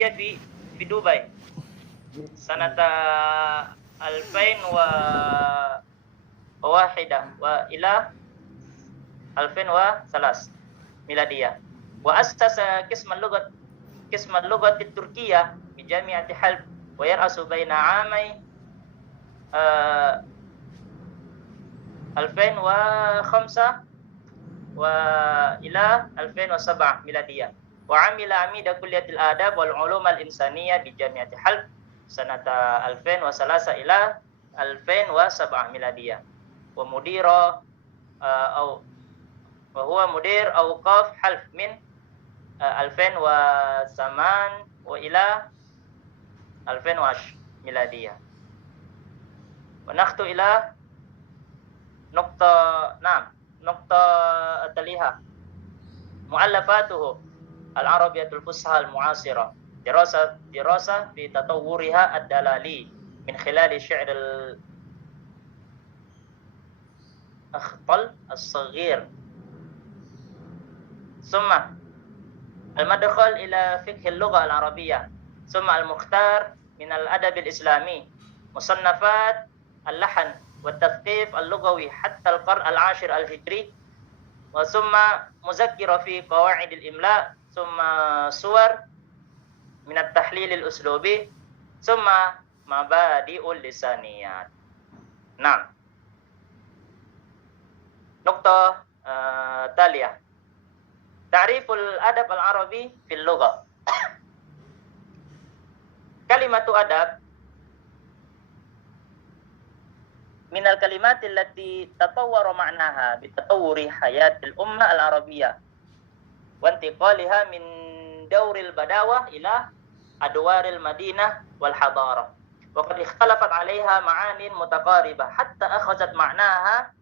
في دبي سنة 2001 وإلى 2003 ميلادية. وأسس قسم اللغة التركية بجامعة حلب ويرأس بين عامي 2005 وإلى 2007 ميلادية. وعمل عميد كلية الآداب والعلوم الإنسانية بجامعة حلب سنة 2003 إلى 2007 ميلادية. وهو مدير أوقاف حلب من 2008 وإلى 2010 ميلادية. ونخطو إلى نقطة التالية: مؤلفاته العربية الفصحى المعاصرة، دراسة في تطورها الدلالي من خلال شعر الأخطل الصغير. ثم المدخل إلى فقه اللغة العربية. ثم المختار من الأدب الإسلامي، مصنفات اللحن والتثقيف اللغوي حتى القرن العاشر الهجري، وثم مذكرة في قواعد الإملاء، ثم صور من التحليل الأسلوبي، ثم مبادئ اللسانيات. نعم. نقطة تالية: تعريف الأدب العربي في اللغة. كلمة أدب من الكلمات التي تطور معناها بتطور حياة الأمة العربية وانتقالها من دور البداوة إلى أدوار المدينة والحضارة، وقد اختلفت عليها معاني متقاربة حتى أخذت معناها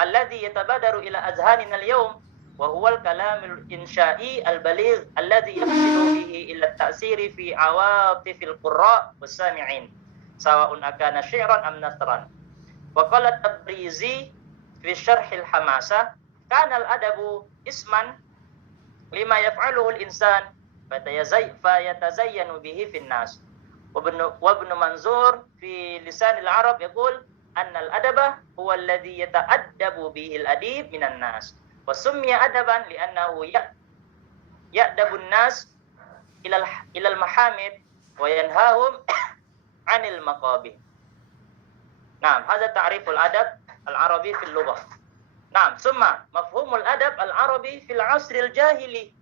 الذي يتبادر إلى أذهاننا اليوم، وهو الكلام الإنشائي البليغ الذي يصل به إلى التأثير في عواطف القراء والسامعين، سواء أكان شعرا أم نثرا. وقال التبريزي في شرح الحماسة: كان الأدب اسما لما يفعله الإنسان فيتزين به في الناس. وابن منظور في لسان العرب يقول أن الأدب هو الذي يتأدب به الأديب من الناس، وسمي أدبا لأنه يأدب الناس إلى المحامد وينهاهم عن المقابح. نعم، هذا تعريف الأدب العربي في اللغة. نعم. ثم مفهوم الأدب العربي في العصر الجاهلي.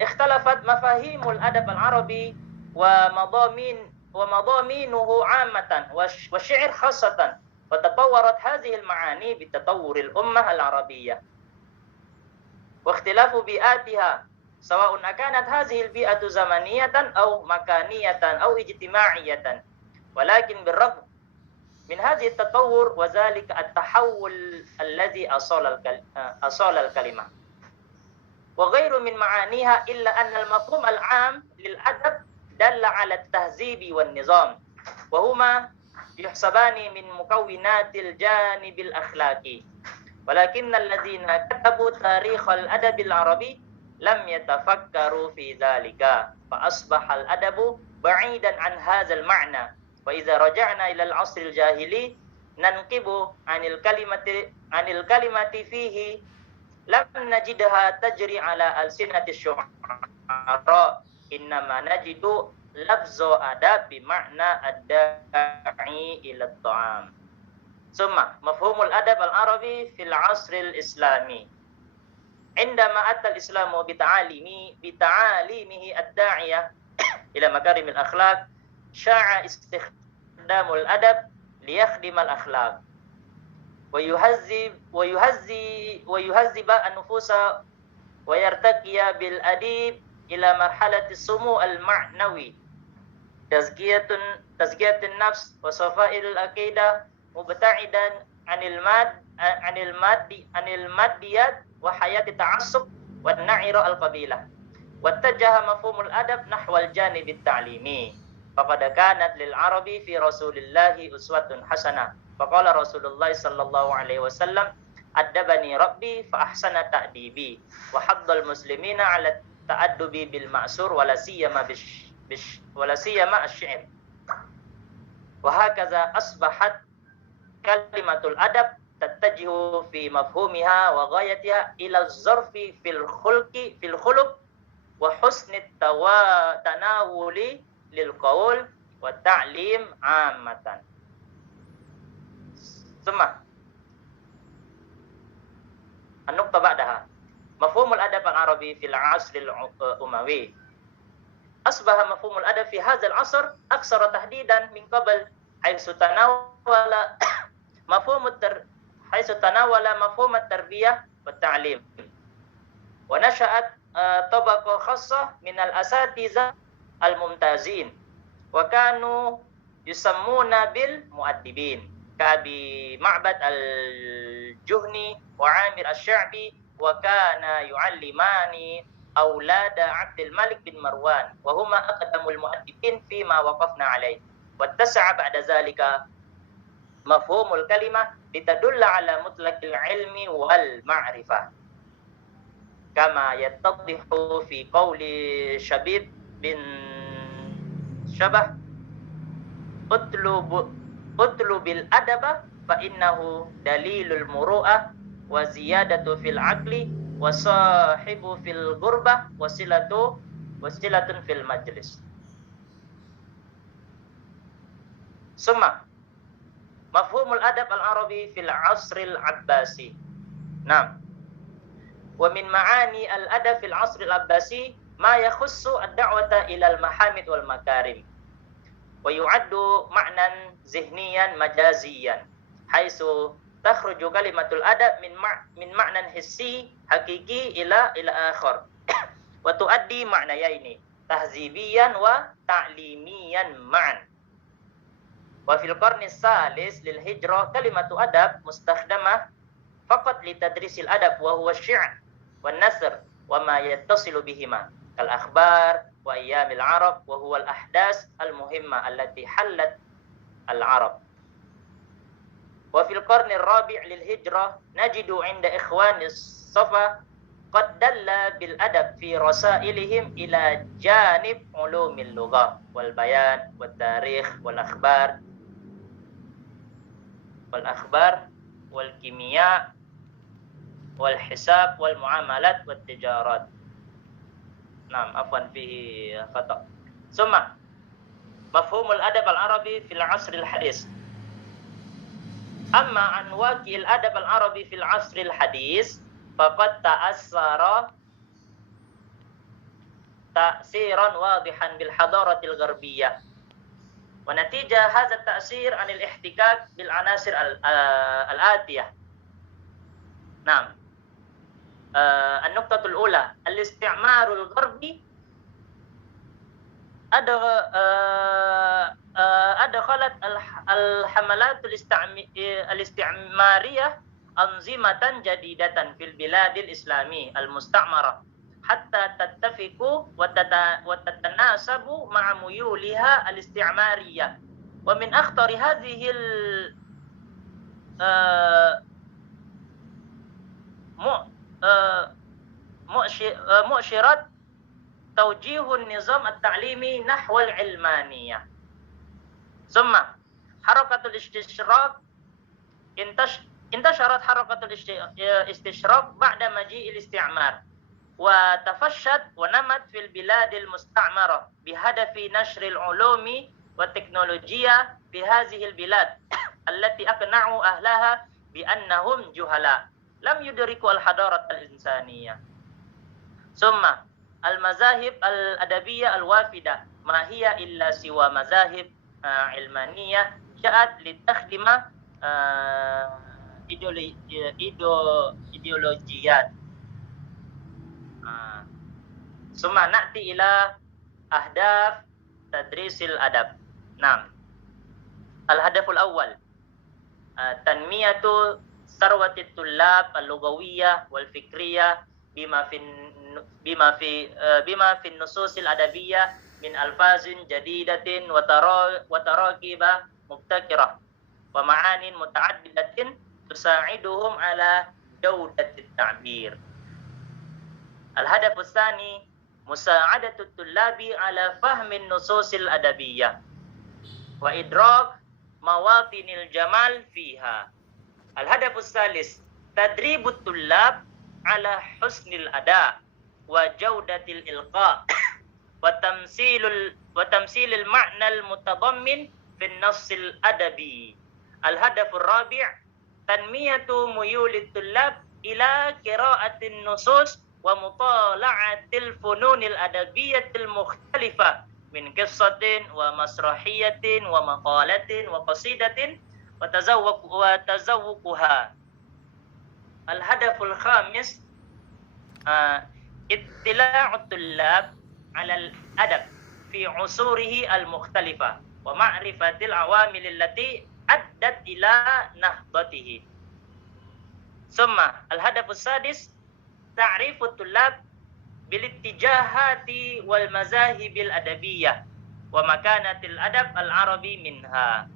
اختلفت مفاهيم الأدب العربي ومضامينه عامة والشعر خاصة، وتطورت هذه المعاني بتطور الأمة العربية واختلاف بيئاتها، سواء كانت هذه البيئة زمنية أو مكانية أو اجتماعية. ولكن بالرغم من هذه التطور وذلك التحول الذي أصال الكلمة وغير من معانيها، إلا أن المفهوم العام للأدب دل على التهذيب والنظام، وهما يحسبان من مكونات الجانب الأخلاقي. ولكن الذين كتبوا تاريخ الأدب العربي لم يتفكروا في ذلك، فأصبح الأدب بعيدا عن هذا المعنى. وإذا رجعنا إلى العصر الجاهلي ننقب عن الكلمة فيه لم نجدها تجري على ألسنة الشعراء، إنما نجد لفظ أدب بمعنى الداعي إلى الطعام. ثم مفهوم الأدب العربي في العصر الإسلامي. عندما أتى الإسلام بتعاليمه الداعية إلى مكارم الأخلاق، شاع استخدام الأدب ليخدم الأخلاق ويهذب النفوس ويرتقي بالأديب إلى مرحلة السمو المعنوي، تزكية النفس وصفاء العقيدة، مبتعدا عن الماديات وحياة التعصب والنعرة القبيلة. واتجه مفهوم الأدب نحو الجانب التعليمي، فقد كانت للعرب في رسول الله أسوة حسنة، فقال رسول الله صلى الله عليه وسلم: أدبني ربي فأحسن تأديبي وحض المسلمين ta'addubi bil ma'sur wala siyama asy-syi'r. Wa hakaza asbahat kalimatul adab tattajihu fi mafhumiha wa ghayatiha ila az-zarfi fil khuluq wa husni tanawuli lil qaul wa ta'lim 'ammatan. Summa an-nuqta ba'daha mafhumul adab al-arabi fil 'asr al-umawi. Asbaha mafhumul adab fi hadzal 'asr aktsara tahdidan min qabl haitsu tanawala mafhum at-tarbiyah wa ta'lim. Wa nasha'at tabaqa khassah min al-asatiza al-mumtazin wa kanu yusammuna bil mu'addibin ka'abi Ma'bad al-Juhni wa 'Amir asy-Sya'bi wa kana yu'allimani aulada Abdul Malik bin Marwan wa huma aqdamul mu'addibin fi ma waqafna alayh. Wattasa'a ba'da zalika mafhumul kalimah litadulla ala mutlaqil ilmi wal ma'rifah kama yattadihu fi qawli Shabib bin Syabah utlubil adaba fa innahu dalilul muru'ah wa ziyadatu fil aqli wa sahibu fil gurbah wasilatun fil majlis. Summa mafhumul adab al-arabi fil asril abbasi. Naam. Wa min ma'ani al-adab fil asril abbasi ma yakhussu ad-da'wata ila al-mahamid wal makarim. Wa yu'addu ma'nan zihniyan majaziyan haitsu takhruju kalimatul adab min ma'nan hissi hakiki ila akhar. Wa tuaddi ma'nayaini tahzibiyan wa ta'limiyan ma'an. Wa fil qarni salis lil hijrah kalimatu adab mustakhdamah faqat li tadrisil adab wa huwa asy-syi'r wan nasr wa ma yattasilu bihima kal akhbar wa ayyamil arab wa huwa al ahdas al muhimma allati hallat al arab. Wa fil qarni ar-rabi' lil hijrah najidu 'inda ikhwanis safa qad dalla bil adab fi rasailihim ila janib ulumil lughah wal bayan wat tarikh wal akhbar wal kimia wal hisab wal muamalat wat tijarat. Naam, afwan fihi khata. Summa mafhumul adab al-arabi fil 'asr al-hadis. Amma an waqi'il adab al-arabi fil 'asr al-hadis faqad ta'assara ta'siran wadihan bil hadaratil gharbiyyah. Wa natija hadha at-ta'sir 'an al-ihtikak bil anasir al-atiyah. Naam. An-nuqtatul ula al-isti'marul gharbi adkhalat al-hamalatul al-isti'mariyah anzimatan jadidatan fil biladil islami al-musta'marah hatta tattafiqu wa tatanasabu ma'a muyuliha al-isti'mariyah. Wa min akhtari hadhihi mu'syirat tawjihun nizam at-ta'limi nahwal ilmaniyah. Summa harakatul istishraq intasharat harakatul istishraq ba'da maji'il isti'mar wa tafashat wa namat fil biladil musta'marah bihadafi nashril ulumi wa teknologiya fi hadhihi al-bilad allati aqna'u ahlaha bi annahum juhala lam yudriku al-hadarat al-insaniyah. Summa al-mazahib al-adabiyah al-wafida ma hiya illa siwa mazahib ilmaniyah sya'at litakhdima ideologiyat. Summa na'ti ila ahdaf tadrisil adab. Naam. Al-hadaful awwal tanmiyatu sarwatit tullab al-lughawiyah wal fikriyah bima fi nususil adabiyyah min alfazin jadidatin wa tarakiba mubtakirah wa ma'anin muta'addidatin tusa'iduhum ala jawdatit ta'bir. Al-hadafus tsani musa'adatut tullabi ala fahmin nususil adabiyyah wa idrak mawatinil jamal fiha. Al-hadafus salis, tadribut tullab ala husnil ada wa jaudatil ilqa wa tamsilil ma'nal mutadammin fin nassil adabi. Al-hadafur rabi' tanmiyatu muyulit tullab ila qira'atin nusus wa mutala'atil fununil adabiyyatil mukhtalifah min qissatin wa masrahiyatin wa maqalatin wa qasidatin wa tazawwuquha. Al-hadaful khamis ittila'ut tullab 'ala al-adab fi 'usurihi al-mukhtalifah wa ma'rifatil awamil allati addat ila nahdatihi. Summa al-hadafus sadis ta'rifut tullab bil ittijahati wal mazahibil adabiyyah wa makanatil adab al-arabi minha.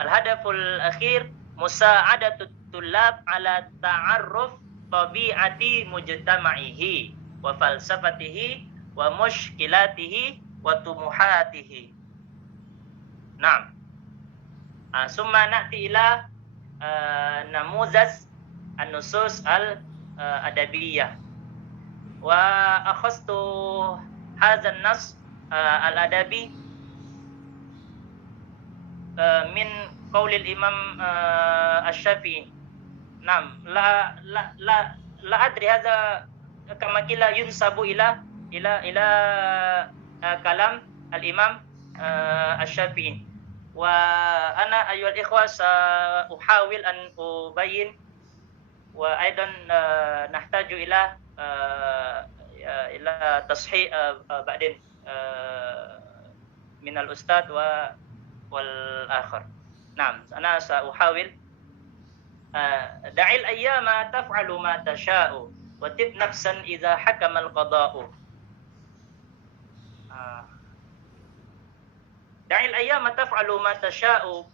Al-hadaful akhir musa'adatut tullab ala ta'arruf tabi'ati mujtama'ihi wa falsafatihi wa mushkilatihi wa tumuhatihi. Naam. Summa na'ti ila namuzaz an-nusus al-adabiyyah. Wa akhastu hadha an-nas al-adabi min qaulil imam asy-Syafi'i. Naam, la adri hadha kama kila yunsabu ila kalam al-imam asy-Syafi'i. Wa ana ayyuhal ikhwa uhawil an ubayyin wa aidan nahtaju ila tashih ba'din min al-ustad wal akhar. Naam, ana sauhawil da'il ayyama taf'alu ma tasha'u wa tib nafsan idza hakama al-qada'u. Da'il ayyama taf'alu ma tasha'u,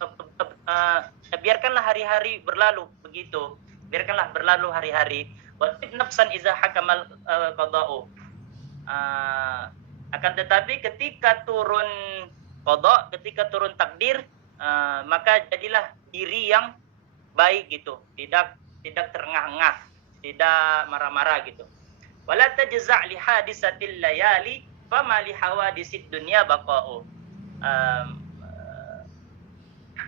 biarkanlah hari-hari berlalu begitu. Biarkanlah berlalu hari-hari. Wa tib nafsan idza hakamal qada'u. Akan tetapi ketika turun qada, ketika turun takdir, maka jadilah diri yang baik gitu. Tidak terengah-engah, tidak marah-marah gitu. Wala tajza' li hadisatil layali fama li hawadisid dunya baqa'u.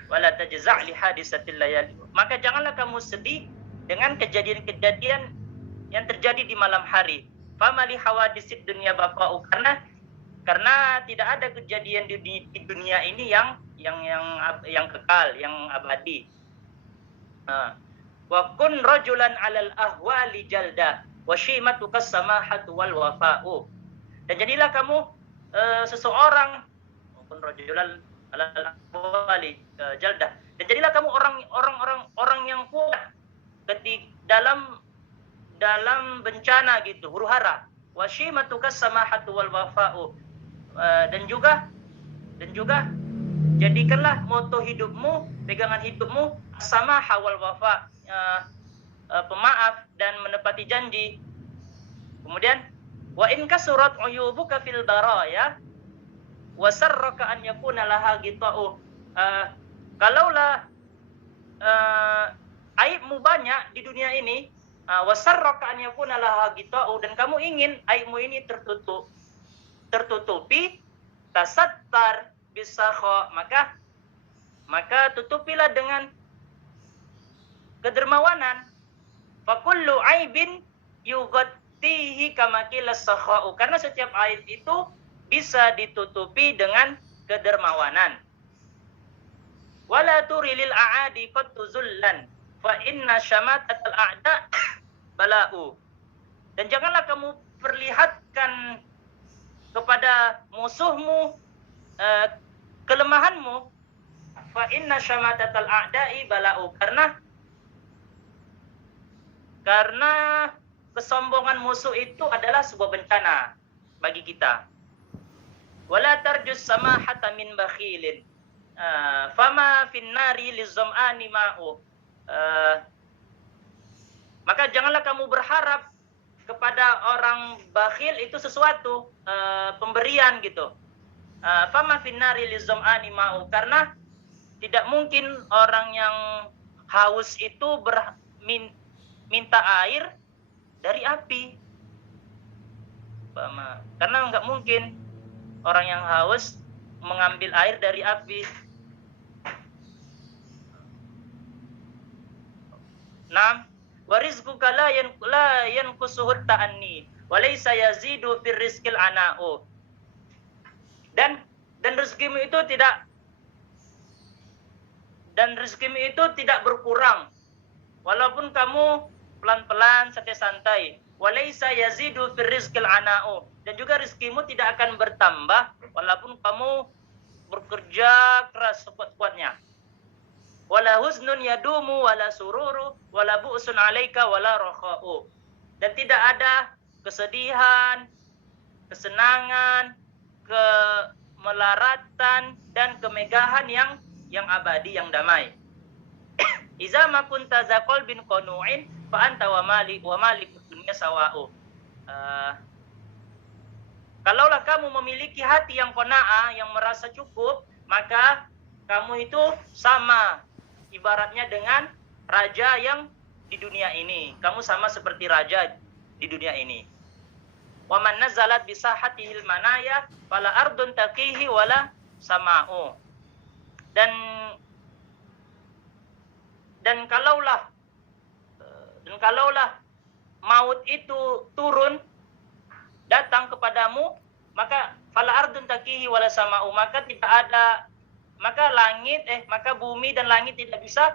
Wala tajza' li hadisatil layali. Maka janganlah kamu sedih dengan kejadian-kejadian yang terjadi di malam hari. Fama li hawadisid dunya baqa'u, karena tidak ada kejadian di dunia ini yang kekal, yang abadi. Wa kun rajulan 'alal ahwali jalda wa shimatuka samahatu wal wafa'u. Dan jadilah kamu seseorang, kun rajulan 'alal ahwali jalda. Dan jadilah kamu orang yang kuat dalam bencana gitu, huru-hara. Wa shimatuka samahatu wal wafa'u. Dan juga jadikanlah moto hidupmu, pegangan hidupmu samaha wal wafa, pemaaf dan menepati janji. Kemudian wa in kasurat uyubuka fil baraya wa sarraka an yakuna laha gita'u. Kalaulah aibmu banyak di dunia ini, wa sarraka an yakuna laha gita'u, dan kamu ingin aibmu ini tertutupi, tasattar bisakha, maka tutupilah dengan kedermawanan. Fa kullu aibin yughatihi kama qila sakha'u, karena setiap aib itu bisa ditutupi dengan kedermawanan. Wala turilil a'adi qad tuzullan fa inna syamatatal a'da bala'u. Dan janganlah kamu perlihatkan kepada musuhmu kelemahanmu. Fa inna syamatatal a'da'i bala'u, karena kesombongan musuh itu adalah sebuah bencana bagi kita. Wala tarjus samahata min bakhilin fama fin nari lizam'ani ma'u. Maka janganlah kamu berharap kepada orang bakhil itu sesuatu pemberian gitu. Fama finnari lizam'ani ma'u, karena tidak mungkin orang yang haus itu minta air dari api. Karena nggak mungkin orang yang haus mengambil air dari api. Nah, wa rizquka la yanqusuhu ta'anni wa laysa yazidu fir rizqil ana'u. Dan rezekimu itu tidak berkurang walaupun kamu pelan-pelan santai-santai. Wa laysa yazidu fir rizqil ana'u, dan juga rezekimu tidak akan bertambah walaupun kamu bekerja keras sekuat-kuatnya. Wala huznun yadumu wala sururu wala bu'sun 'alaika wala rakha'u, dan tidak ada kesedihan, kesenangan, kemelaratan dan kemegahan yang abadi, yang damai. Iza ma kunta za qalbin qanu'in fa anta wa malik dunya sawa'u. Kalaulah kamu memiliki hati yang qanaah, yang merasa cukup, maka kamu itu sama ibaratnya dengan raja yang di dunia ini. Kamu sama seperti raja di dunia ini. Wa man nazalat bi sahatihil manaya fala ardun taqihi wala sama'u. Dan kalaulah maut itu turun datang kepadamu, maka fala ardun taqihi wala sama'u, maka bumi dan langit tidak bisa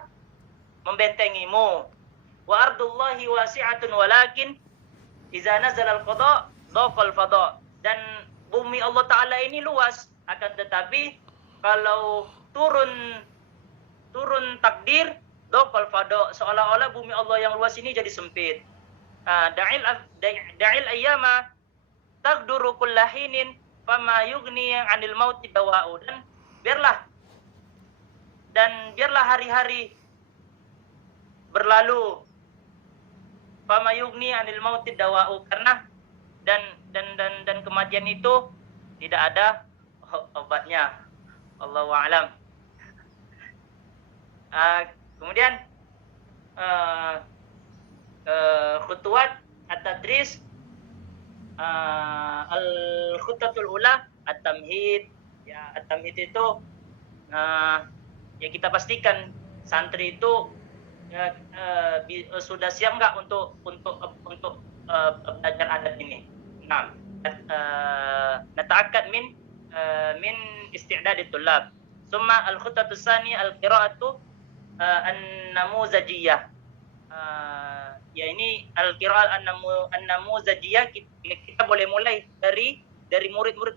membentengimu. Wa ardullahi wasi'atun walakin iza nazala al-qada dhaqal fada. Dan bumi Allah Ta'ala ini luas, akan tetapi kalau turun takdir dhaqal fada, seolah-olah bumi Allah yang luas ini jadi sempit. Da'il ayyama taqduru kullahinin fama yughni 'anil mauti dawa'u. Dan biarlah hari-hari berlalu, fama yughni 'anil mauti dawa'u, karena dan kematian itu tidak ada obatnya. Allahu a'lam. Kemudian khutuwat at-tadris, al-khutatul ula at-tamhid. Ya, at-tamhid itu ya kita pastikan santri itu sudah siap nggak untuk belajar adat ini. Nah, nata'akkad min isti'dadit tullab. Summa al-khutatus tsani al-qira'atu an-namuzajiyah. Ya, ini al-qira'ah an-namuzajiyah, kita boleh mulai dari murid-murid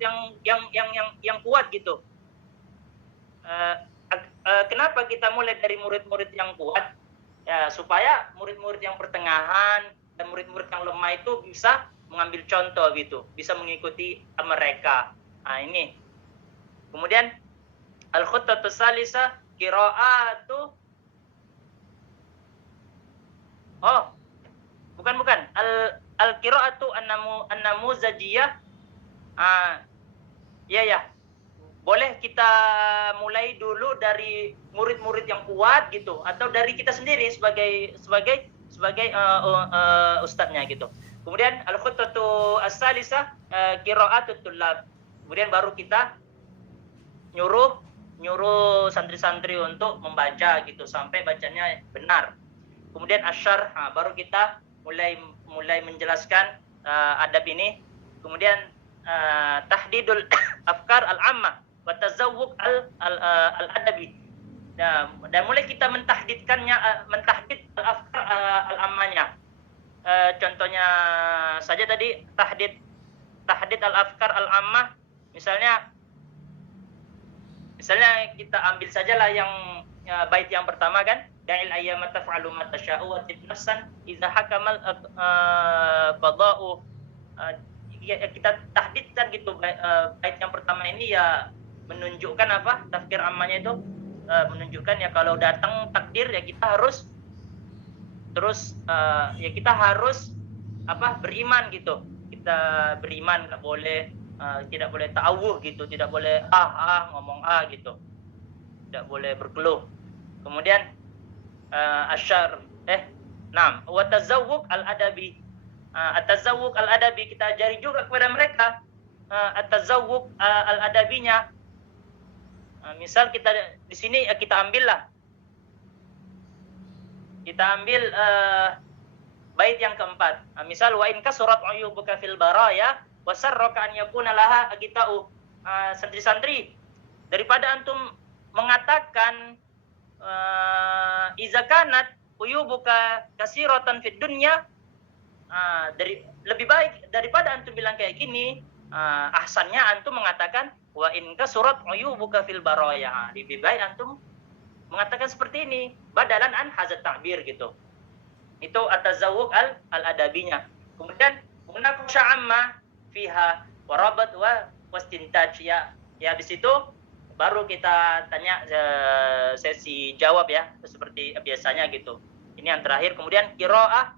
yang kuat gitu. Kenapa kita mulai dari murid-murid yang kuat? Ya, supaya murid-murid yang pertengahan dan murid-murid yang lemah itu bisa mengambil contoh gitu, bisa mengikuti mereka. Nah, ini. Kemudian al-khutatus salisa qira'atu. Bukan. Al-qira'atu an-namuzajiyah. Ya. Boleh kita mulai dulu dari murid-murid yang kuat gitu, atau dari kita sendiri sebagai ustadznya gitu. Kemudian al-khutatu as-salisa qira'atut tullab. Kemudian baru kita nyuruh santri-santri untuk membaca gitu sampai bacanya benar. Kemudian asyar, baru kita mulai menjelaskan adab ini. Kemudian tahdidul afkar al-ammah wa tazawwuq al-adabi. Dan mulai kita mentahdid al-afkar al-ammanya. Contohnya saja tadi tahdid al-afkar al-ammah, misalnya kita ambil sajalah yang bait yang pertama kan, da'il ayyama taf'alu ma tasha'u wa tibnasan idza hakamal qada'u. Kita tahdidkan gitu bait yang pertama ini, ya menunjukkan apa? Tafkir ammanya itu menunjukkan ya kalau datang takdir ya kita harus terus ya kita harus beriman gitu. Kita beriman, nggak boleh tidak boleh ta'awuh gitu, tidak boleh ngomong gitu, tidak boleh berkeluh. Kemudian wa tazawwuq al-adabi. At-tazawwuq al-adabi kita ajari juga kepada mereka at-tazawwuq al-adabinya. Misal kita di sini kita ambil bait yang keempat. Misal wa in kasurat uyubuka fil baraya wa sarraka an yakuna laha agita'u. Santri-santri, daripada antum mengatakan iza kanat uyubuka kasiratan fid dunya, lebih baik daripada antum bilang kayak gini, ahsannya antum mengatakan wa in kasurat uyubuka fil baraya. Lebih baik antum mengatakan seperti ini badalan an hazat ta'bir gitu. Itu at-tazawwuq al-adabinya. Kemudian munaqasha amma fiha warabat wa wastintaj, ya habis itu baru kita tanya sesi jawab ya, seperti biasanya gitu. Ini yang terakhir. Kemudian qiraah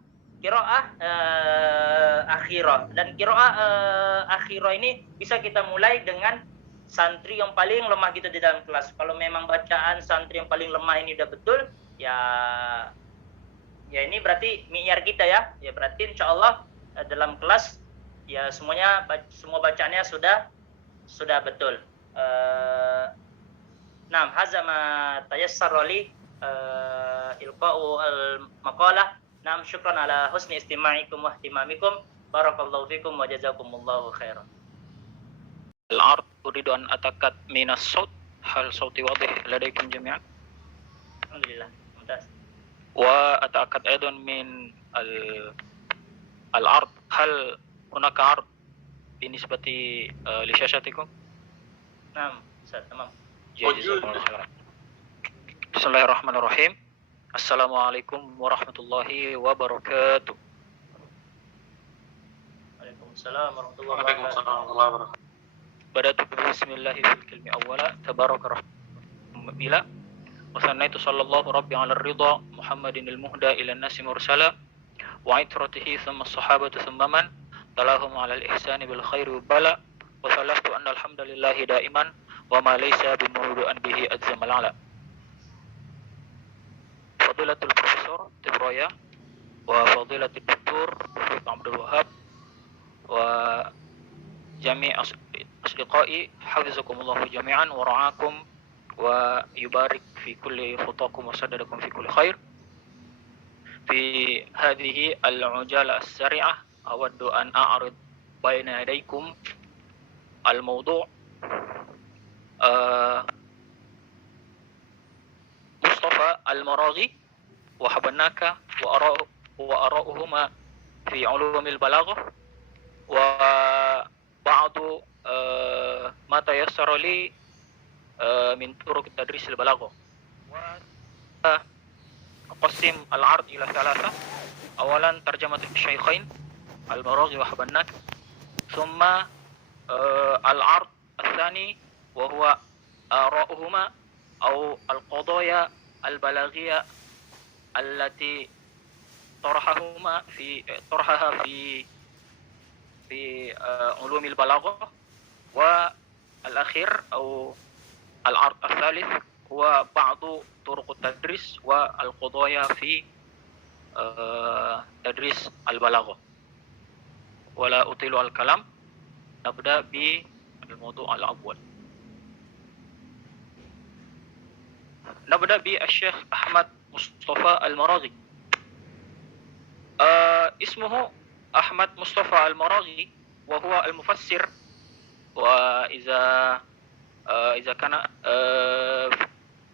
akhirah, dan qiraah akhirah ini bisa kita mulai dengan santri yang paling lemah gitu di dalam kelas. Kalau memang bacaan santri yang paling lemah ini udah betul, ya ini berarti mi'yar kita ya berarti insyaallah dalam kelas ya semua bacaannya sudah betul. Nah, hadza ma tayassara li ilqa'u al-maqalah. Nah, syukran ala husni istima'ikum wa ihtimamikum. Barakallahu fikum wa jazakumullahu khairan. Al-ard uridu an atakat minas saut, hal sauti wadih ladaikum jami'an? Alhamdulillah, mumtaz. Wa atakat aidan min al-ard, hal hunaka ard binisbati li syashatikum? Naam, Ustaz, tamam. Bismillahirrahmanirrahim. Assalamualaikum warahmatullahi wabarakatuh. Waalaikumsalam warahmatullahi wabarakatuh. Badatu bismillahi fil kilmi awwala tabaraka rahmila wa sannaitu sallallahu rabbi ala ridha Muhammadin al-muhda ila an-nasi mursala wa itratihi thumma as-sahabatu thumma man talahum ala al-ihsani bil khairi wa bala wa salatu anna alhamdulillahi daiman wa ma laysa bimawdu'an bihi ajzamal ala. Fadilatul Profesor Tibraya wa Fadilatul Doktor Rafiq Abdul Wahab wa jami' asdiqai hafizakumullahu jami'an wa ra'akum wa yubarik fi kulli khutakum wa saddadakum fi kulli khair. Fi hadhihi al-ujala as-sari'ah awaddu an a'rid bayna yadaykum al-mawdu' Mustafa al-Maraghi wa Habannaka wa ara'uhuma fi ulumil balaghah wa ba'du ma tayassara li min turuq tadris al-balaghah. Wa aqsim al-'ard ila thalatha. Awalan tarjamat al-shaykhain al-Maraghi wa Habannaka, thumma al-'ard الثاني وهو آراؤهما أو القضايا البلاغية التي طرحها في علوم البلاغة. والأخير أو العرض الثالث هو بعض طرق التدريس والقضايا في تدريس البلاغة. ولا أطيل الكلام، نبدأ بالموضوع الأول. نبدأ بالشيخ أحمد مصطفى المراغي. اسمه أحمد مصطفى المراغي وهو المفسر. وإذا كان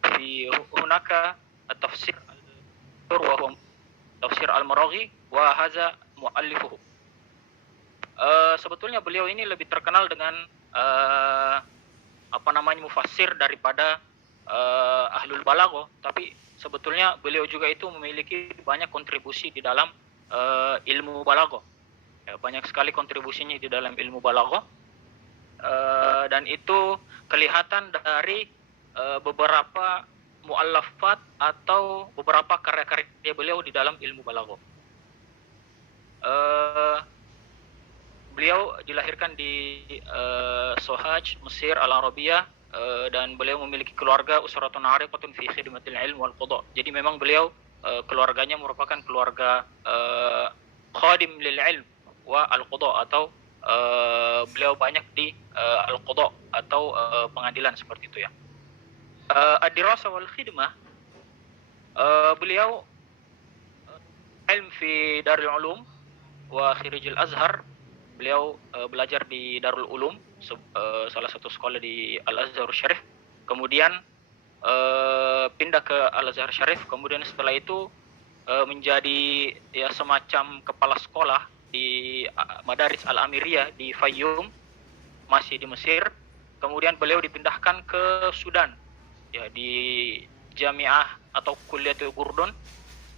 في هناك التفسير وهو تفسير المراغي وهذا مؤلفه. Sebetulnya beliau ini lebih terkenal dengan mufassir daripada ahlul balaghah, tapi sebetulnya beliau juga itu memiliki banyak kontribusi di dalam ilmu balaghah. Ya, banyak sekali kontribusinya di dalam ilmu balaghah, dan itu kelihatan dari beberapa muallafat atau beberapa karya-karya beliau di dalam ilmu balaghah. Beliau dilahirkan di Sohaj, Mesir Al-Arabiyah, dan beliau memiliki keluarga usratun ariqatun fi khidmatil ilm wal qada. Jadi memang beliau keluarganya merupakan keluarga khadim lil ilm wa al qada, atau beliau banyak di al qada atau pengadilan seperti itu ya. Ad-dirasah wal khidmah, beliau ilm fi Darul Ulum wa Khirijil Azhar. Beliau belajar di Darul Ulum, salah satu sekolah di Al-Azhar Syarif. Kemudian pindah ke Al-Azhar Syarif. Kemudian setelah itu menjadi ya semacam kepala sekolah di Madaris Al-Amiriyah di Fayyum, masih di Mesir. Kemudian beliau dipindahkan ke Sudan, ya, di Jamiah atau Kulliyatul Gurdun.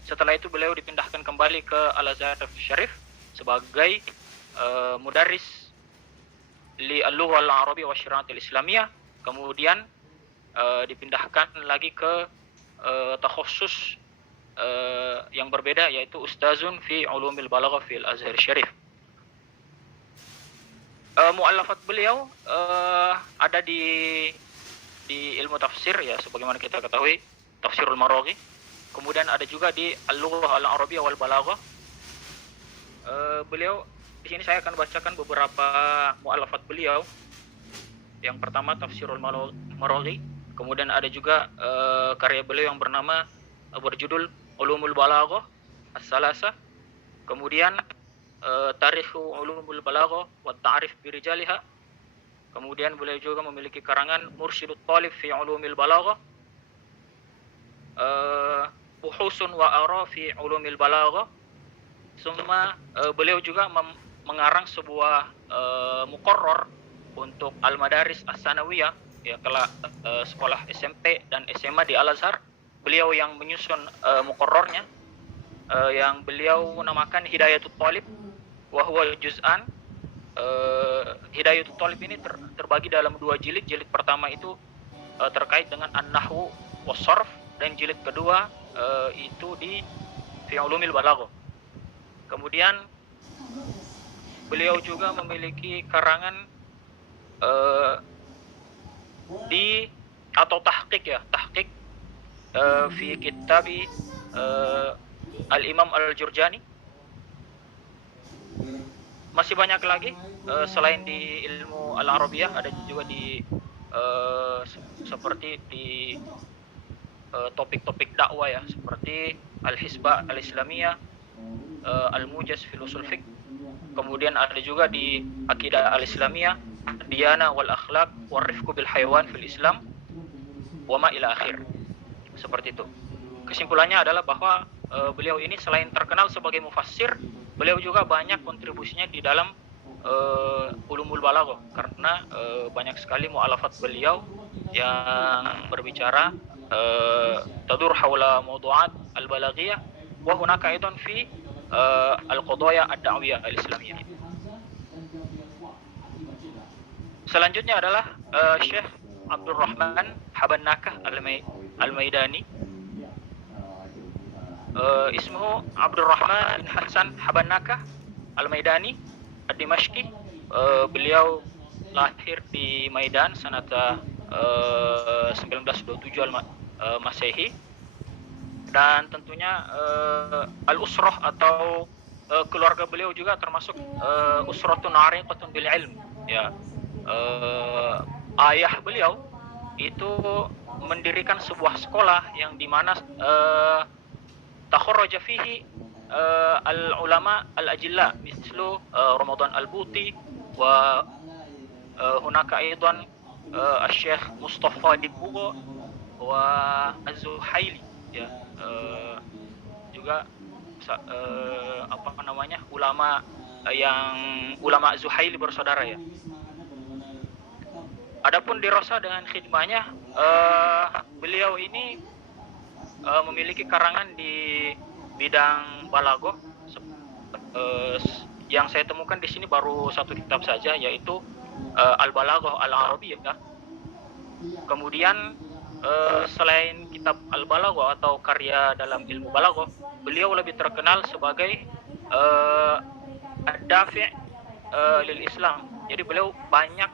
Setelah itu beliau dipindahkan kembali ke Al-Azhar Syarif sebagai mudarris li al-lugha al-arabiyyah wa syari'at al-islamiyah. Kemudian dipindahkan lagi ke takhusus yang berbeda, yaitu ustazun fi ulumil balaghah fi al-Azhar Syarif. Mu'allafat beliau ada di ilmu tafsir, ya, sebagaimana kita ketahui Tafsirul Maraghi. Kemudian ada juga di al-lugha al-arabiyyah wal balaghah. Beliau di sini saya akan bacakan beberapa mu'allafat beliau. Yang pertama Tafsirul Maraghi, kemudian ada juga karya beliau yang bernama berjudul Ulumul Balaghah As-Salasa, kemudian Tarikhu Ulumul Balaghah wa Ta'rif bi Rijaliha. Kemudian beliau juga memiliki karangan Mursyidut Talib fi Ulumil Balaghah, Buhusun wa Ara fi Ulumil Balaghah. Semua beliau juga mengarang sebuah muqarrar untuk Al-Madaris As-Sanawiyah, ya, kelak sekolah SMP dan SMA di Al-Azhar. Beliau yang menyusun muqarrarnya, yang beliau namakan Hidayatul Talib wa huwa juz'an. Hidayatul Talib ini terbagi dalam 2 jilid. Jilid pertama itu terkait dengan an-nahwu was-sarf, dan jilid kedua itu di fi ulumil balaghah. Kemudian beliau juga memiliki karangan di atau tahqiq, ya, tahqiq fi kitabi Al-Imam Al-Jurjani. Masih banyak lagi selain di ilmu Al-Arabiyah, ada juga di seperti di topik-topik dakwah, ya, seperti Al-Hisbah Al-Islamiyah, Al-Mujaz fil Usul Fiqh. Kemudian ada juga di Aqidah Al-Islamiyah, Diyana wal Akhlaq wa Rifqu bil Hayawan fil Islam, wa ma ila akhir. Seperti itu. Kesimpulannya adalah bahwa beliau ini selain terkenal sebagai mufassir, beliau juga banyak kontribusinya di dalam ulumul balaghah, karena banyak sekali mu'alafat beliau yang berbicara tadur haula mawdu'at al-balaghiyah wa hunaka aidan fi al-qadaya ad-da'wiyah al-islamiyah. Selanjutnya adalah Syekh Abdul Rahman Habannakah Al-Maidani. Ismuhu Abdul Rahman bin Hasan Habannakah Al-Maidani Ad-Dimashqi. Beliau lahir di Maidan sanata 1927 Masehi, dan tentunya al-usrah atau keluarga beliau juga termasuk usratun ariqatun bil ilm, ya. Ayah beliau itu mendirikan sebuah sekolah yang dimana takharraja fihi al-ulama al-ajilla mislu Ramadan al-Buti wa hunaka aidan al-Syekh Mustafa Dibugo wa Az-Zuhaili, ya, juga ulama Zuhaili bersaudara, ya. Adapun dirasa dengan khidmahnya, beliau ini memiliki karangan di bidang balaghah. Yang saya temukan di sini baru satu kitab saja, yaitu Al-Balaghah Al-Arabiyyah. Kemudian selain kitab Al-Balaghah atau karya dalam ilmu balaghah, beliau lebih terkenal sebagai dafi' lil Islam. Jadi beliau banyak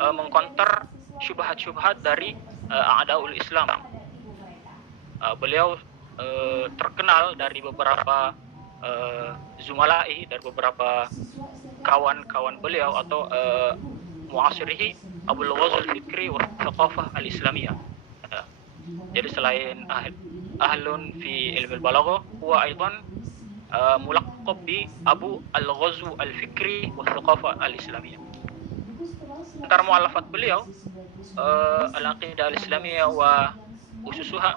mengcounter syubhat-syubhat dari a'daul Islam. Beliau terkenal dari beberapa zumala'i, dari beberapa kawan-kawan beliau atau muasirihi Abul Ghazal Fikri wa Thaqafah al-Islamiyah. Jadi selain ahlun fi ilmi al-balaghah, huwa aidan mulaqab bi Abu al-Ghazw al-Fikri wa Thaqafah al-Islamiyah. Antara mu'allafat beliau al-aqidah al-islamiyah wa ususuha,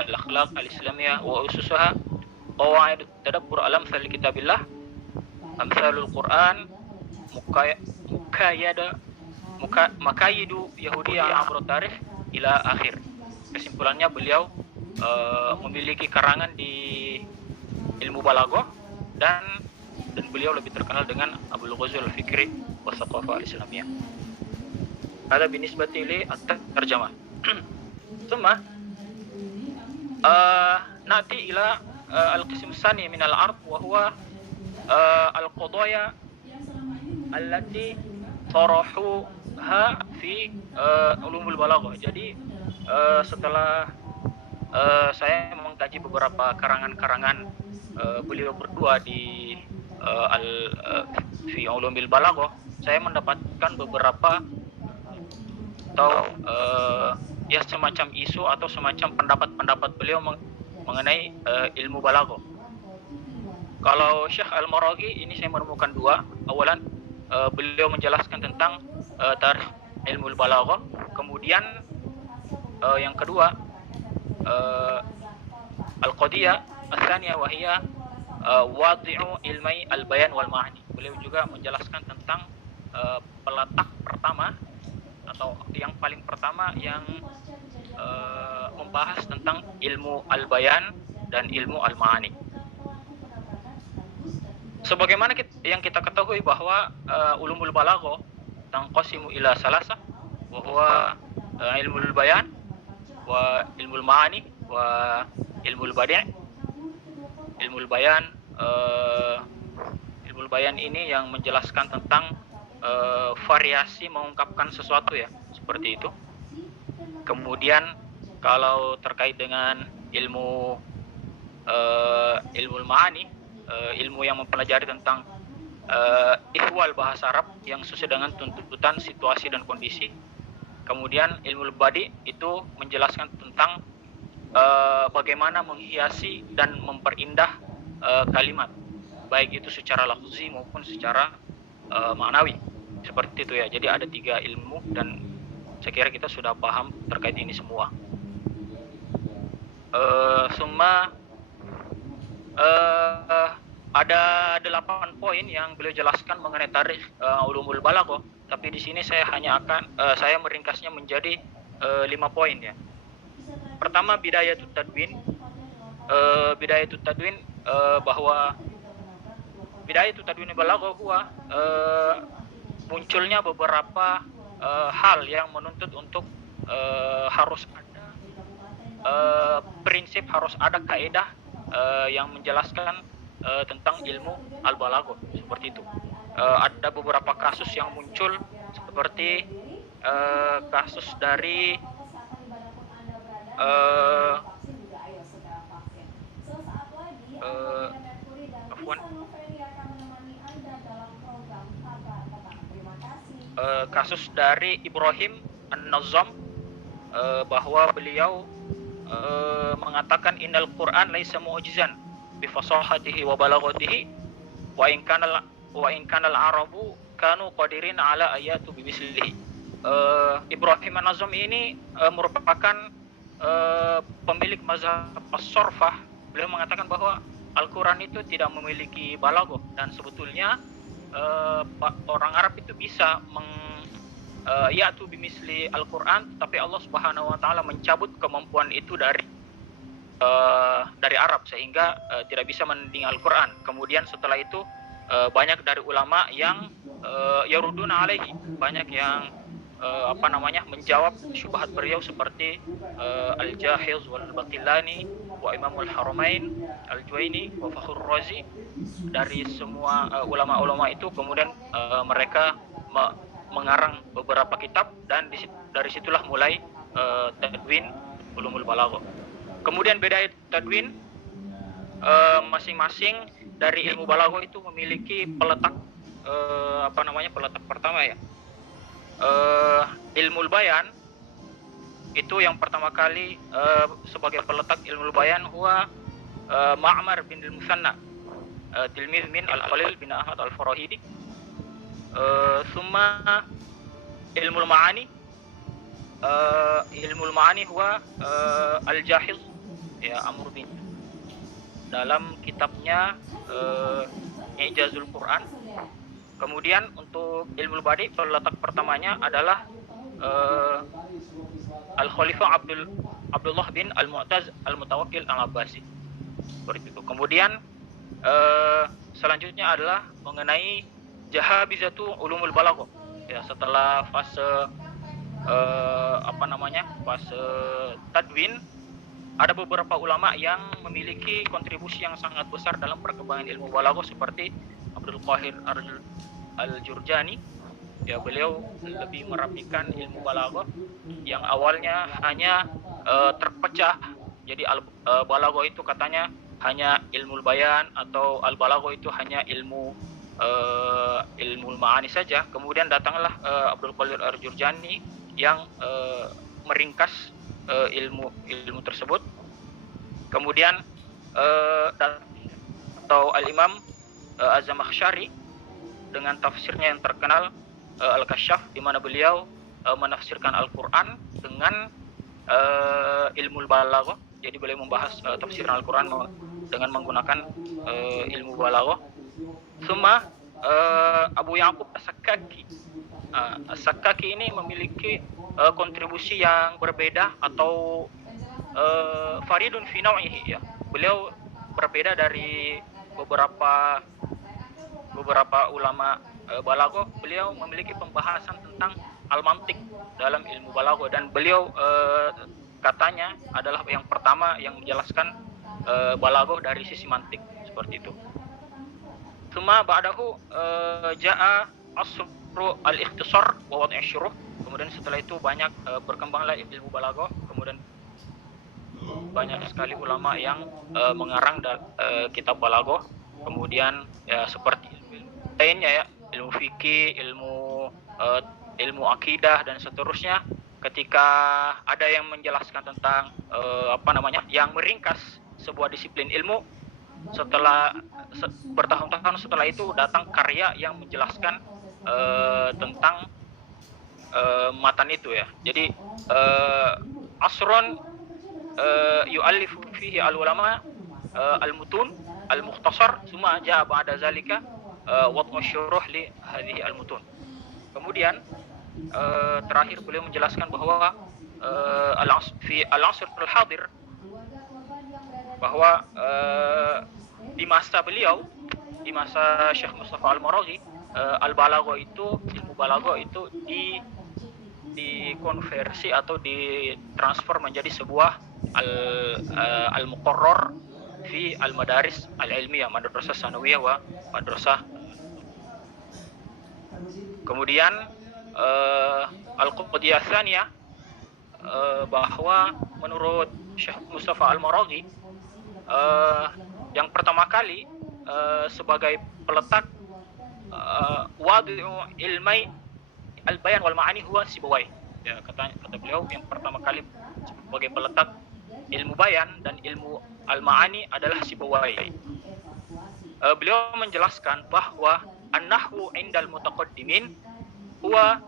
al-akhlaq al-islamiyah wa ususuha, qawaid tadabbur al-amthal li kitabillah, amsalul Quran, makayidu Yahudiyah abro tarikh ila akhir. Kesimpulannya beliau memiliki karangan di ilmu balaghah dan beliau lebih terkenal dengan Abul Ghazal al-Fikri wa Thaqafah al-Islamiyah. Ada binisbati li at-tarjamah. Thumma nati ila al-qism tsani min al-ard wa huwa al-qadaya allati tarahuha fi ulumul balaghah. Jadi setelah saya mengkaji beberapa karangan-karangan beliau berdua di fi ulumul balaghah, saya mendapatkan beberapa atau ya semacam isu atau semacam pendapat-pendapat beliau mengenai ilmu balaghah. Kalau Syekh Al-Maraghi ini saya menemukan dua. Awalan beliau menjelaskan tentang tarikh ilmu balaghah. Kemudian yang kedua al-qadiyah ats-tsaniyah wa hiya wadi'u ilmai al-bayan wal ma'ani. Beliau juga menjelaskan tentang peletak pertama atau yang paling pertama yang membahas tentang ilmu al-bayan dan ilmu al-ma'ani. Sebagaimana yang kita ketahui bahwa ulumul balaghah tanqasimu ila salasah, wa huwa ilmul bayan wa ilmul ma'ani wa ilmul badi'. Ilmul bayan ini yang menjelaskan tentang variasi mengungkapkan sesuatu, ya, seperti itu. Kemudian kalau terkait dengan ilmu ilmul ma'ani, ilmu yang mempelajari tentang ihwal bahasa Arab yang sesuai dengan tuntutan situasi dan kondisi. Kemudian ilmu badi itu menjelaskan tentang bagaimana menghiasi dan memperindah kalimat, baik itu secara lafzi maupun secara maknawi, seperti itu, ya. Jadi ada 3 ilmu dan saya kira kita sudah paham terkait ini semua. Ada 8 poin yang beliau jelaskan mengenai tarikh ulumul balaghah, tapi di sini saya hanya saya meringkasnya menjadi 5 poin, ya. Pertama, bidayatut tadwin. Bidayatut tadwin bahwa bidayatut tadwin balaghah huwa munculnya beberapa hal yang menuntut untuk harus ada prinsip, harus ada kaidah yang menjelaskan tentang ilmu al-balaghah, seperti itu. Ada beberapa kasus yang muncul seperti kasus dari kasus dari Ibrahim An-Nazzam, bahwa beliau mengatakan innal Qur'an laisa mu'jizan bi fasahatihi wa balaghatihi wa in kana al-arabu kanu qadirin ala ayatu bi mislihi. Ibrahim An-Nazzam ini merupakan pemilik mazhab as-sarfah. Beliau mengatakan bahwa Al-Quran itu tidak memiliki balaghah, dan sebetulnya orang Arab itu bisa ya'tu bimisli Al-Quran, tapi Allah Subhanahu wa taala mencabut kemampuan itu dari Arab sehingga tidak bisa menandingi Al-Quran. Kemudian setelah itu banyak dari ulama yang yaruduna alaihi, banyak yang menjawab syubhat beliau seperti Al-Jahiz wal Baqillani wa Imamul Haramain Al-Juwaini wa Fakhrur Razi. Dari semua ulama-ulama itu kemudian mereka mengarang beberapa kitab, dan dari situlah mulai tadwin ulumul balaghah. Kemudian beda tadwin, masing-masing dari ilmu balaghah itu memiliki peletak peletak pertama ya. Ilmu bayan itu yang pertama kali sebagai peletak ilmu bayan huwa Ma'mar bin al-Musanna, tilmiz min Al-Khalil bin Ahmad Al-Farahidi. Summa ilmu ma'ani, huwa Al-Jahiz ya Amr bin, dalam kitabnya Ijazul Quran. Kemudian untuk ilmu badi peletak pertamanya adalah Al-Khalifah Abdullah bin Al-Mu'taz Al-Mutawakkil Al-Abbasi. Seperti itu. Kemudian selanjutnya adalah mengenai Jahabizatu Ulumul Balaghah. Ya, setelah fase fase tadwin, ada beberapa ulama yang memiliki kontribusi yang sangat besar dalam perkembangan ilmu balaghah seperti Abdul Qahir Al-Jurjani. Ya, beliau lebih merapikan ilmu balaghah yang awalnya hanya terpecah. Jadi balaghah itu katanya hanya ilmu bayan, atau al-balaghah itu hanya ilmu ma'ani saja. Kemudian datanglah Abdul Qadir Al-Jurjani yang meringkas ilmu tersebut. Kemudian atau Al-Imam Az-Zamakhsyari dengan tafsirnya yang terkenal Al-Kasyaf, di mana beliau menafsirkan Al-Quran dengan ilmu balaghah. Jadi beliau membahas tafsiran Al-Quran dengan menggunakan ilmu balaghah. Summa Abu Ya'qub As-Sakkaki. As-Sakkaki ini memiliki kontribusi yang berbeda, atau faridun fi naw'ihi ya. Beliau berbeda dari beberapa ulama balaghah. Beliau memiliki pembahasan tentang al-mantiq dalam ilmu balaghah, dan beliau katanya adalah yang pertama yang menjelaskan balaghah dari sisi mantik, seperti itu. Suma ba'dahu ja'a asru al-ikhtisar wa wad'i syuruh. Kemudian setelah itu banyak berkembanglah ilmu balaghah. Kemudian banyak sekali ulama yang mengarang kitab balaghah. Kemudian ya seperti ilmu lainnya ya, ilmu fikih, ilmu akidah dan seterusnya. Ketika ada yang menjelaskan tentang yang meringkas sebuah disiplin ilmu, setelah bertahun-tahun setelah itu datang karya yang menjelaskan tentang matan itu ya. Jadi asron yu'allifu fihi al-ulama al-mutun al-mukhtasar, summa ja'a ba'da zalika wad'u syuruh li hadhihi al-mutun. Kemudian terakhir beliau menjelaskan bahwa fi al-asr al-hadir, bahwa di masa beliau, di masa Syekh Mustafa Al-Maraghi, al-balaghah itu, ilmu balaghah itu dikonversi atau ditransfer menjadi sebuah al-muqarrar fi al-madaris al-ilmiyah, madrasah sanawiyah wa madrasah. Kemudian al-qadiyah tsaniyah, bahwa menurut Syekh Mustafa Al-Maraghi, yang pertama kali sebagai peletak wadi'u ilmai al-bayan wal ma'ani huwa Sibawayh. Ya, kata beliau yang pertama kali sebagai peletak ilmu bayan dan ilmu al-ma'ani adalah Sibawayh. Beliau menjelaskan bahwa an-nahwu indal mutaqaddimin huwa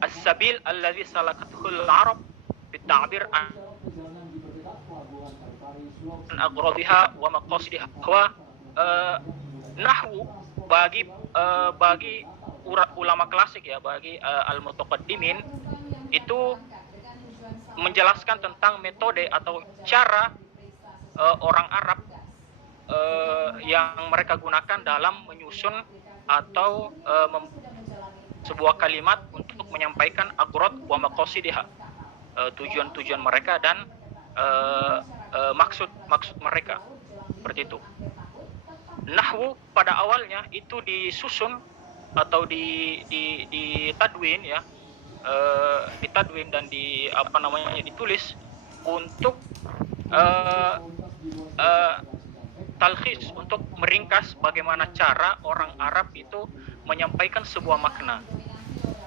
as-sabil alladhi salakathu al-arab fi at-ta'bir an aghradiha wa maqasidiha. Bahwa nahwu bagi ulama klasik ya, bagi al-mutaqaddimin itu menjelaskan tentang metode atau cara orang Arab yang mereka gunakan dalam menyusun atau sebuah kalimat untuk menyampaikan aghrad wa maqasidiha, tujuan-tujuan mereka dan maksud mereka, seperti itu. Nahwu pada awalnya itu disusun atau di tadwin ya, ditadwin dan ditulis untuk talkhis, untuk meringkas bagaimana cara orang Arab itu menyampaikan sebuah makna.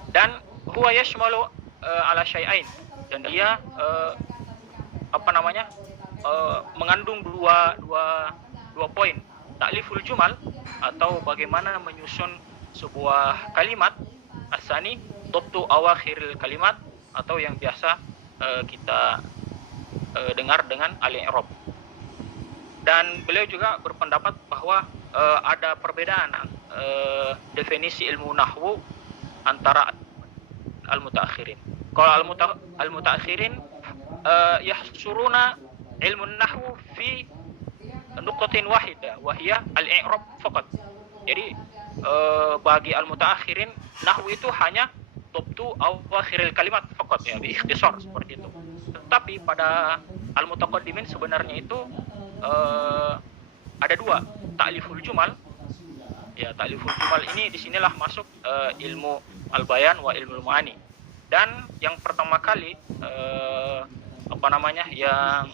Dan huwa yashmalu ala syai'ain, dan dia mengandung dua poin. Ta'liful jumal, atau bagaimana menyusun sebuah kalimat. Asani dhabtu awakhiril kalimat, atau yang biasa kita dengar dengan al-i'rab. Dan beliau juga berpendapat bahwa ada perbedaan definisi ilmu nahwu antara al-mutaakhirin. Kalau al-mutaakhirin yahsuruna ilmu nahwu fi nuqatin wahidah wa hiya al-i'rab faqat. Jadi bagi al-mutaakhirin nahwu itu hanya dhabtu awakhiril kalimat faqat ya, bi ikhtisar, seperti itu. Tetapi pada al-mutaqaddimin sebenarnya itu ada dua, ta'liful jumal. Ya, ta'liful jumal ini disinilah masuk ilmu al-bayan wa ilmu al-ma'ani. Dan yang pertama kali yang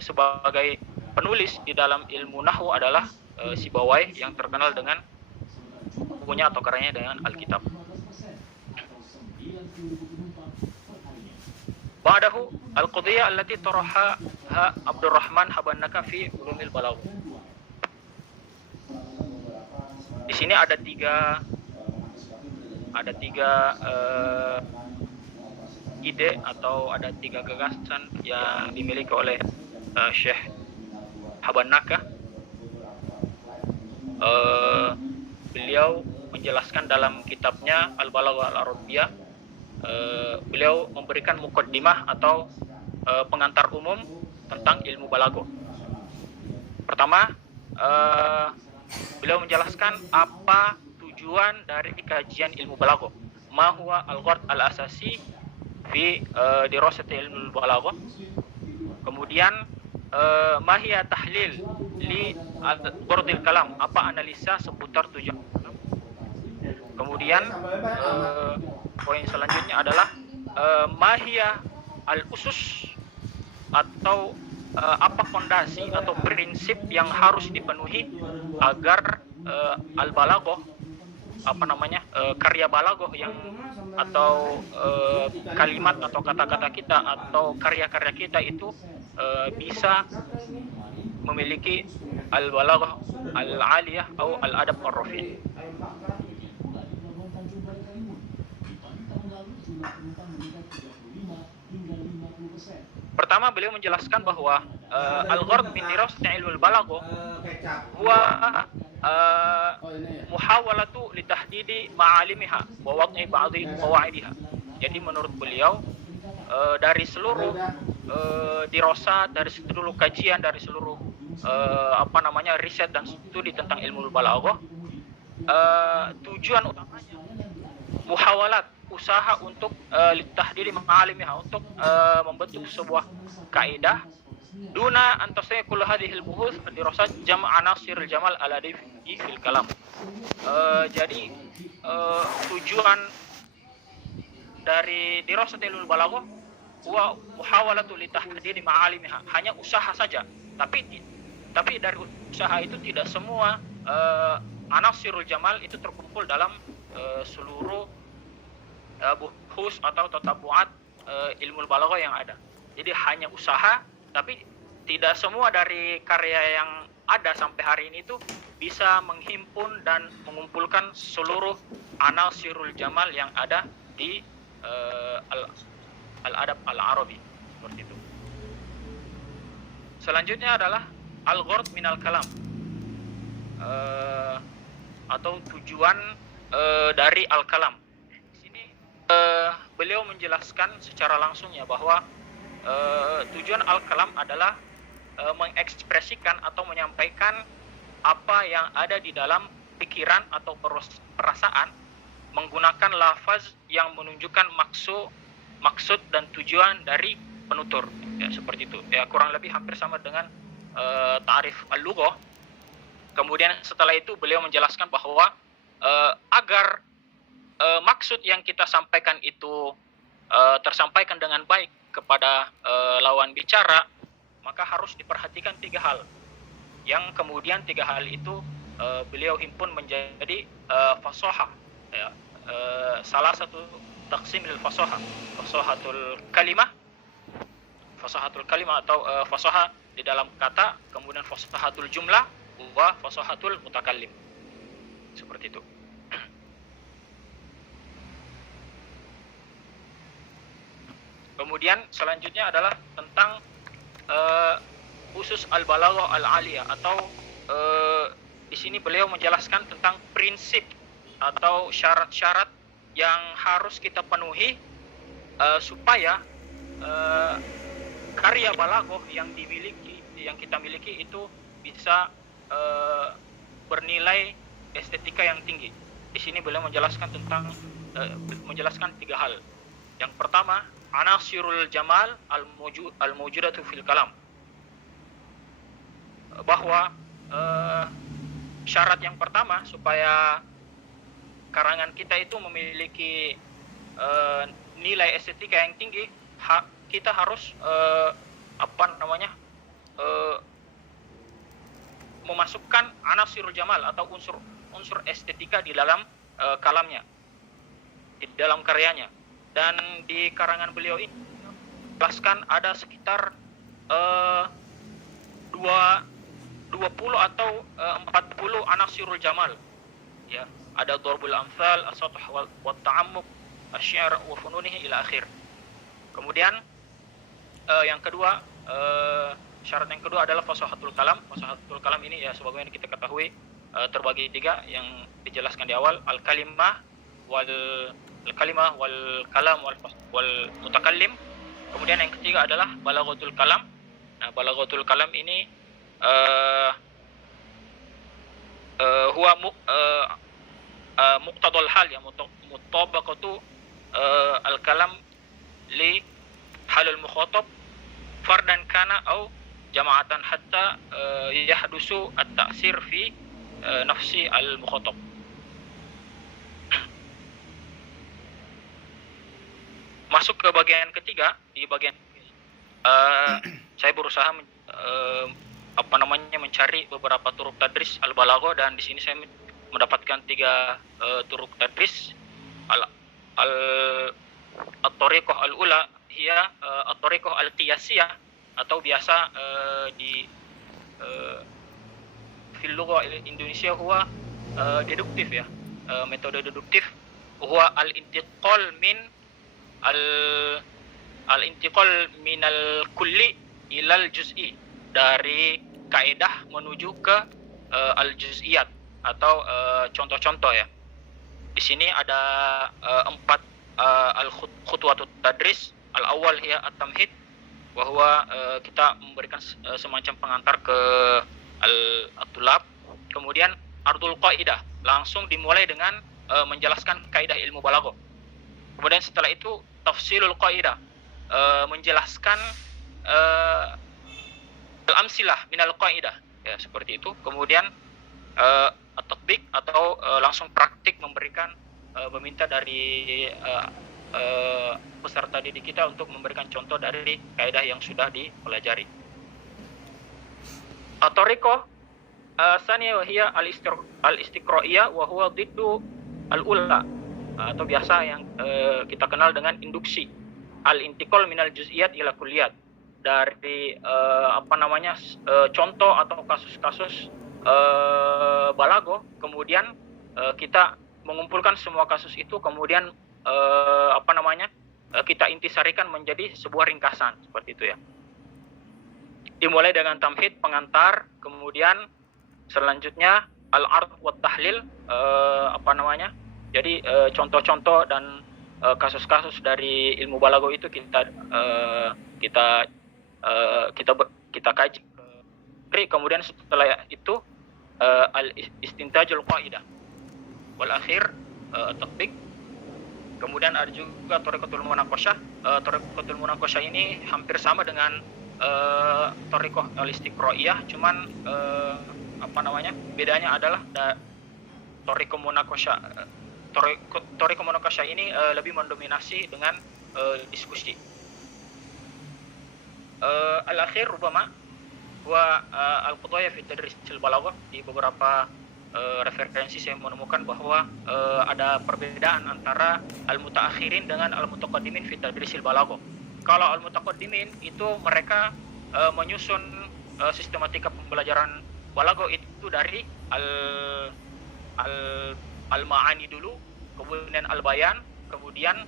sebagai penulis di dalam ilmu nahwu adalah Sibawayh, yang terkenal dengan bukunya atau karyanya dengan Alkitab. Ba'dahu al-qadiyah allati taraha Abdurrahman Habannaka fi Ulumil Balaghah. Di sini ada tiga ide atau ada tiga gagasan yang dimiliki oleh Syekh Habannaka. Beliau menjelaskan dalam kitabnya Al-Balaghah Al-Arabiyah. Beliau memberikan muqaddimah atau pengantar umum tentang ilmu balaghah. Pertama, beliau menjelaskan apa tujuan dari kajian ilmu balaghah. Ma huwa al-ghard al-asasi fi dirasati ilmu balaghah. Kemudian ma hiya tahlil li ghardil kalam, apa analisa seputar tujuan. Kemudian poin selanjutnya adalah ma hiya al-usus, atau apa fondasi atau prinsip yang harus dipenuhi agar al-balaghah, karya balaghah yang atau kalimat atau kata-kata kita atau karya-karya kita itu bisa memiliki al-balaghah al-aliyah atau al-adab ar-rafi'. Pertama, beliau menjelaskan bahwa al-ghard min dirasati ilmul balaghah huwa muhawalatu litahdidi ma'alimiha wa wad'i ba'dhi qawaidiha. Jadi menurut beliau dari seluruh dirasat, dari seluruh kajian, dari seluruh riset dan studi tentang ilmu balaghah, tujuan utamanya muhawalat, usaha untuk litahdidi ma'alimiha, untuk membentuk sebuah kaidah duna antasnya kullu hadhil buhuth dirasat jam' anasiril jamal alladhi fil kalam. Jadi tujuan dari dirasat ilmu balaghah wa muhawalatu litahdidi ma'alimiha, hanya usaha saja, tapi dari usaha itu tidak semua anasirul jamal itu terkumpul dalam seluruh buhus atau tatabu'at ilmu balaghah yang ada. Jadi hanya usaha, tapi tidak semua dari karya yang ada sampai hari ini itu bisa menghimpun dan mengumpulkan seluruh anasirul jamal yang ada di al-adab al-arabi, seperti itu. Selanjutnya adalah al-ghard minal kalam, atau tujuan dari al-kalam. Di sini beliau menjelaskan secara langsung ya bahwa tujuan al-kalam adalah mengekspresikan atau menyampaikan apa yang ada di dalam pikiran atau perasaan menggunakan lafaz yang menunjukkan maksud dan tujuan dari penutur, ya, seperti itu. Ya, kurang lebih hampir sama dengan ta'rif al-lughah. Kemudian setelah itu beliau menjelaskan bahwa agar maksud yang kita sampaikan itu tersampaikan dengan baik kepada lawan bicara, maka harus diperhatikan 3 hal. Yang kemudian 3 hal itu beliau himpun menjadi fasahah, ya. Salah satu taksim al-fasahah, fasahatul kalimah atau fasahah di dalam kata, kemudian fasahatul jumlah wa fasahatul mutakallim. Seperti itu. Kemudian selanjutnya adalah tentang usus al-balaghah al-aliyah, atau di sini beliau menjelaskan tentang prinsip atau syarat-syarat yang harus kita penuhi supaya karya balaghah yang kita miliki itu bisa bernilai estetika yang tinggi. Di sini beliau menjelaskan tentang menjelaskan 3 hal. Yang pertama, anasirul jamal al-mawjudatu fil kalam, bahwa syarat yang pertama supaya karangan kita itu memiliki nilai estetika yang tinggi, kita harus memasukkan anasirul jamal atau unsur estetika di dalam kalamnya, di dalam karyanya. Dan di karangan beliau ini jelaskan ada sekitar 20 atau 40 anasirul jamal, ya. Ada darbul amsal, as-sath wa ta'ammuq, asy-syi'r wa fununihi ila akhir. Kemudian yang kedua, syarat yang kedua adalah fasahatul kalam. Fasahatul kalam ini, ya, sebagaimana kita ketahui terbagi 3 yang dijelaskan di awal, al-kalimah wal kalam wal mutakallim. Kemudian yang ketiga adalah balaghatul kalam. Nah, balaghatul kalam ini huwa muqtadal hal, ya, mutabaqatu al-kalam li halul mukhatab fardan kana au jama'atan hatta yahdusu at-ta'sir fi nafsi al-mukhatab. Masuk ke bagian ketiga. Di bagian saya berusaha mencari beberapa turuk tadris al-balaghah, dan di sini saya mendapatkan 3 turuk tadris. At-tariqah al-ula hiya at-tariqah al-qiyasiyah, atau biasa di fil lughah Indonesia huwa deduktif, ya, metode deduktif. Huwa al-intiqal minal kulli ilal juz'i, dari kaidah menuju ke al-juz'iyat atau contoh-contoh, ya. Di sini ada 4 al-khutwatut tadris. Al-awwal hiya at-tamhid, bahwa kita memberikan semacam pengantar ke al-tulab. Kemudian ardul qaidah, langsung dimulai dengan menjelaskan kaidah ilmu balaghah. Kemudian setelah itu tafsilul qaidah, menjelaskan al-amsilah minal qaidah, ya, seperti itu. Kemudian at-tatbiq, atau langsung praktik, memberikan meminta dari peserta didik kita untuk memberikan contoh dari kaidah yang sudah dipelajari. At-tariqah saniyah wa hiya al-istiqra'iyah wa huwa diddu al-ula, atau biasa yang kita kenal dengan induksi. Al-intiqal minal juz'iyat ila kulliyat, dari contoh atau kasus-kasus balaghah, kemudian kita mengumpulkan semua kasus itu, kemudian kita intisarikan menjadi sebuah ringkasan, seperti itu, ya. Dimulai dengan tamhid, pengantar, kemudian selanjutnya al-ard wa tahlil, jadi contoh-contoh dan kasus-kasus dari ilmu balaghah itu kita kaji. Kemudian setelah itu al-istintajul qaidah wal akhir tatbiq, Kemudian ada juga Thariqatul Munaqasyah. Thariqatul Munaqasyah ini hampir sama dengan Thariqah al-Istiqraiyah, cuman bedanya adalah Thariqah Munaqasyah ini lebih mendominasi dengan diskusi. Al-akhir rubama wa al-qudaya fi tadris al-balaghah. Di beberapa referensi saya menemukan bahwa ada perbedaan antara al-mutaakhirin dengan al-mutaqaddimin fi tadris al-balaghah. Kalau al-mutaqaddimin itu mereka menyusun sistematika pembelajaran balaghah itu dari al-ma'ani dulu, kemudian al-bayan, kemudian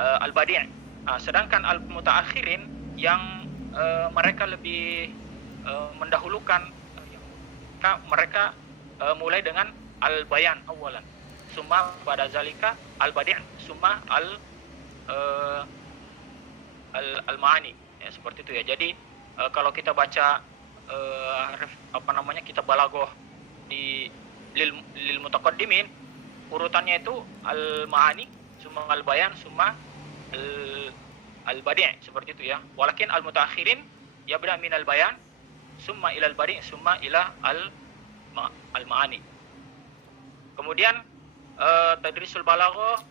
al-badi'. Sedangkan al-mutaakhirin yang mereka lebih mendahulukan, mereka mulai dengan al-bayan awalan, summa pada zalika al-badi', summa al-ma'ani, ya, seperti itu ya. Jadi kalau kita baca kitab balaghah di lil mutaqaddimin, urutannya itu al-ma'ani, summa al-bayan, summa al-badi', seperti itu ya. Walakin al-mutaakhirin yabda min al-bayan, summa ila al-badi', summa ila al-ma'ani. Kemudian tadrisul balaghah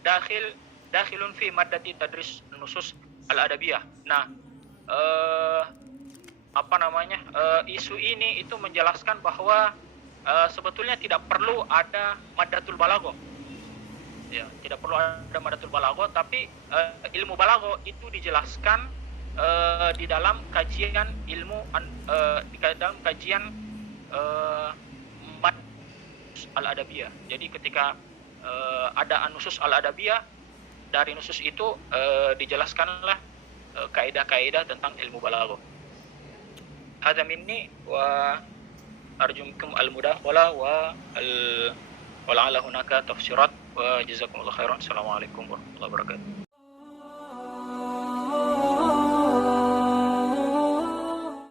dakhilun fi maddati tadris nusus al-adabiyah. Nah, isu ini itu menjelaskan bahwa sebetulnya tidak perlu ada maddatul balaghah. Ya, tidak perlu ada maddatul balaghah, tapi ilmu balaghah itu dijelaskan di dalam kajian ilmu di dalam kajian mad al-adabiyah. Jadi ketika ada nusus al-adabiyah, dari nusus itu dijelaskanlah kaidah-kaidah tentang ilmu balaghah. Hadza minni wa arjumkum al-mudakhala wa la'alla hunaka tafsirat wa jazakumullahu khairan. Assalamualaikum warahmatullahi wabarakatuh.